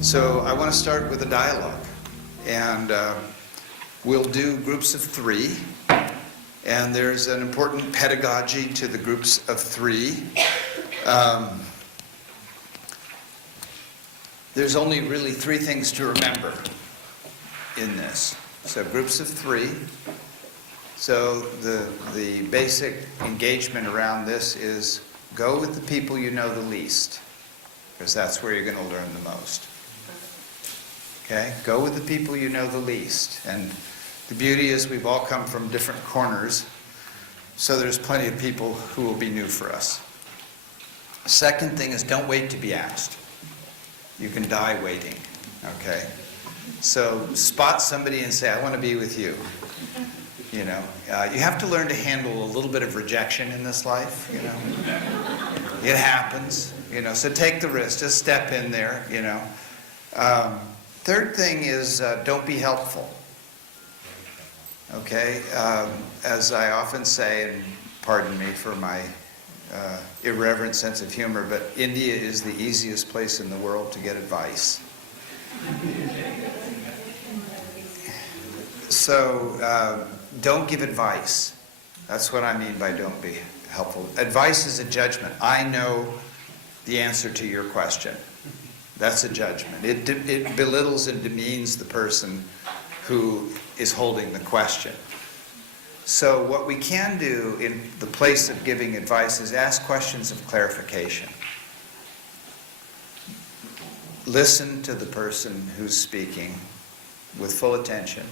So I want to start with a dialogue, and we'll do groups of 3, and there's an important pedagogy to the groups of 3. There's only really 3 things to remember in this. So groups of 3. So the basic engagement around this is go with the people you know the least, because that's where you're going to learn the most. Okay? Go with the people you know the least. And the beauty is we've all come from different corners, so there's plenty of people who will be new for us. Second thing is don't wait to be asked. You can die waiting. Okay? So spot somebody and say, I want to be with you. You know, you have to learn to handle a little bit of rejection in this life, you know. It happens, you know, so take the risk. Just step in there, you know. Third thing is don't be helpful. Okay? As I often say, and pardon me for my irreverent sense of humor, but India is the easiest place in the world to get advice. So don't give advice. That's what I mean by don't be helpful. Advice is a judgment. I know the answer to your question. That's a judgment. It belittles and demeans the person who is holding the question. So what we can do in the place of giving advice is ask questions of clarification. Listen to the person who's speaking with full attention.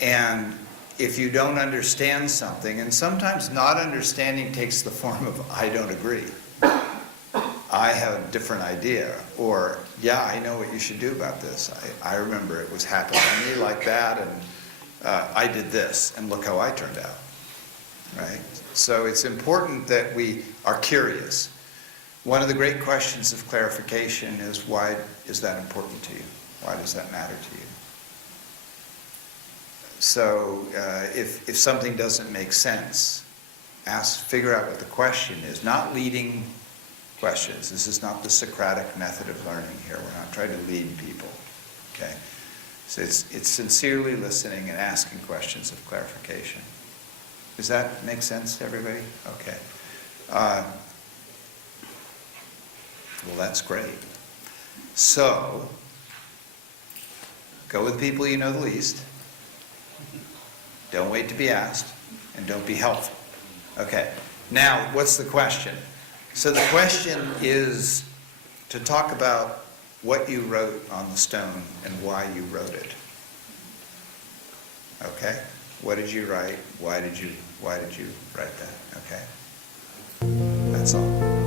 And if you don't understand something, and sometimes not understanding takes the form of I don't agree. I have a different idea, or yeah, I know what you should do about this. I remember it was happening to me like that, and I did this, and look how I turned out, right? So it's important that we are curious. One of the great questions of clarification is, why is that important to you? Why does that matter to you? So if something doesn't make sense, figure out what the question is, not leading questions. This is not the Socratic method of learning here. We're not trying to lead people. Okay? So it's sincerely listening and asking questions of clarification. Does that make sense to everybody? Okay. Well, that's great. So, go with people you know the least. Don't wait to be asked, and don't be helpful. Okay, now what's the question? So the question is to talk about what you wrote on the stone and why you wrote it. Okay? What did you write? Why did you write that? Okay? That's all.